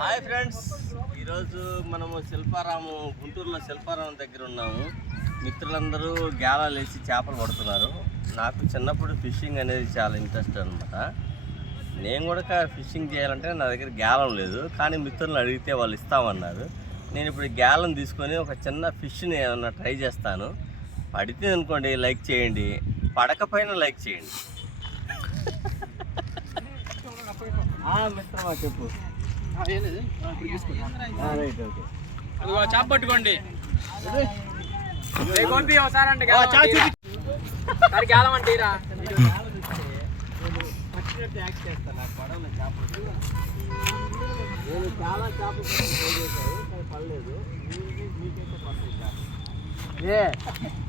Hi friends, ఈరోజు మనము శిల్పారాము గుంటూరులో శిల్పారామం దగ్గర ఉన్నాము. మిత్రులందరూ గ్యాలాలు వేసి చేపలు పడుతున్నారు. నాకు చిన్నప్పుడు ఫిషింగ్ అనేది చాలా ఇంట్రెస్ట్ అనమాట. నేను కూడా ఫిషింగ్ చేయాలంటే నా దగ్గర గ్యాలం లేదు, కానీ మిత్రులను అడిగితే వాళ్ళు ఇస్తామన్నారు. నేను ఇప్పుడు గ్యాలం తీసుకొని ఒక చిన్న ఫిష్ని ఏమన్నా ట్రై చేస్తాను. పడితే అనుకోండి లైక్ చేయండి, పడకపోయినా లైక్ చేయండి. మిత్రమా చెప్పు. చేప పట్టుకోండి. గ్యాలం అంటే నేను చాలా చేపలు పడలేదు.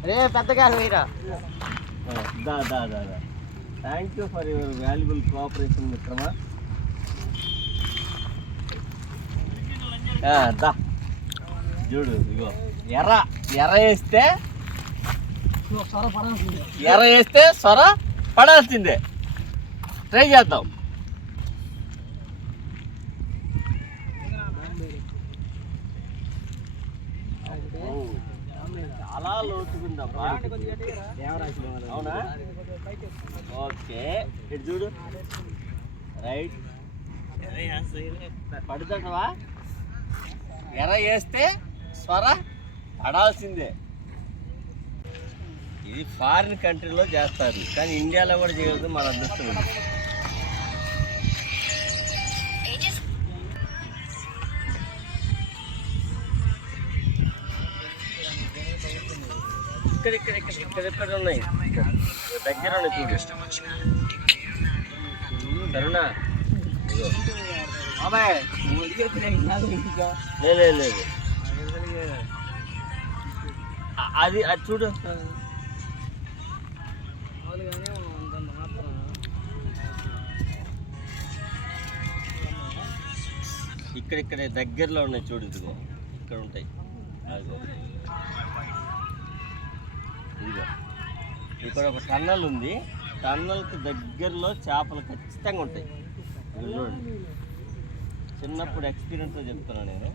రే పెద్దగా వేయరా. Thank you for your valuable cooperation మిత్రమా. చూడు ఇగో ఎర్ర వేస్తే సొర పడాల్సిందే. ట్రై చేద్దాం. చాలా లోతుకుందమ్మా. అవునా? ఓకే, ఇటు చూడు. రైట్. పడుతుంటవా? ఎర్ర వేస్తే స్వర పడాల్సిందే. ఇది ఫారిన్ కంట్రీలో చేస్తారు, కానీ ఇండియాలో కూడా చేయదు. మన అదృష్టం ఇది. ఇక్కడ ఉన్నాయి, దగ్గర ఉన్నాయి. చూడు కరుణా, లేదు అది చూడు. ఇక్కడ దగ్గరలో ఉన్నాయి. చూడు, ఇదిగో ఇక్కడ ఉంటాయి. అదిగో ఇదిగో ఇక్కడ ఒక టన్నల్ ఉంది. టన్నల్కి దగ్గరలో చేపలు ఖచ్చితంగా ఉంటాయి. చూడండి, చిన్నప్పుడు ఎక్స్పీరియన్స్లో చెప్తున్నా నేను.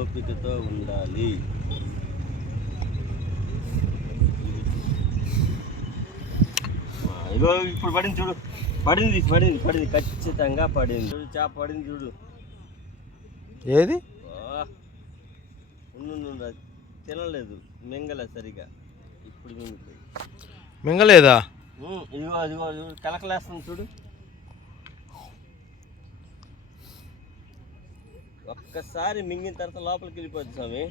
ఓపికతో ఉండాలి. ఇగో ఇప్పుడు పడింది చూడు. పడింది ఖచ్చితంగా పడింది. చూడు, చేప పడింది చూడు. ఏది తినలేదు, మింగలే సరిగా. ఇప్పుడు మింగలేదా? ఇదిగో అదిగో కలకలేస్తుంది చూడు. ఒక్కసారి మింగిన తర్వాత లోపలికి వెళ్ళిపోద్ది స్వామి.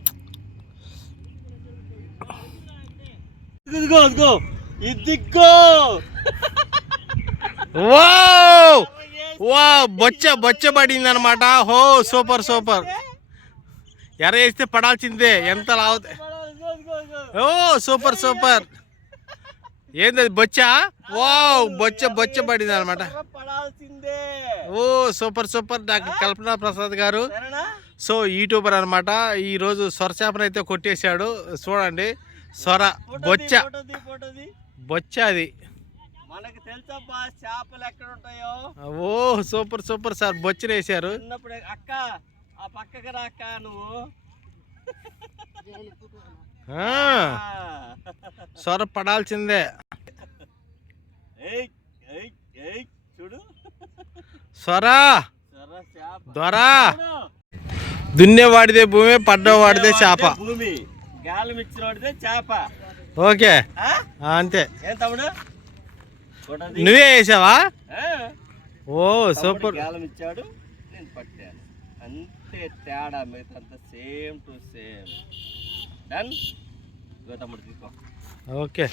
ఇదిగో ఇదిగో బొచ్చ పడింది అనమాట. హో సూపర్. ఎర్ర వేస్తే పడాల్సిందే. ఎంత లావుతే. ఓ సూపర్. ఏంది అది? బొచ్చ పడింది అనమాట. ఓ సూపర్. డాక్టర్ కల్పనా ప్రసాద్ గారు, సో యూట్యూబర్ అనమాట. ఈరోజు సొర చేపను అయితే కొట్టేశాడు. చూడండి, సొర బొచ్చ అది. మనకు తెలుసబ్బా చేపలు ఎక్కడ ఉంటాయో. ఓ సూపర్ సార్, బొచ్చను వేసారు. అక్క ఆ పక్కకి రా అక్క. నువ్వు సొర పడాల్సిందే. చూడు, సొర దొరా. దున్నేవాడిదే భూమి, పడ్డవాడిదే చేప. భూమి గాలం ఇచ్చిన వాడిదే చేప. ఓకే, అంతే. ఏం తమ్ముడు, నువ్వే వేసావా? ఓ సూపర్. గాలం ఇచ్చాడు, నేను పట్టాను. అంతే తేడా, మిగతా సేమ్ టు సేమ్. డన్. తమ్ముడు తీసుకో. ఓకే.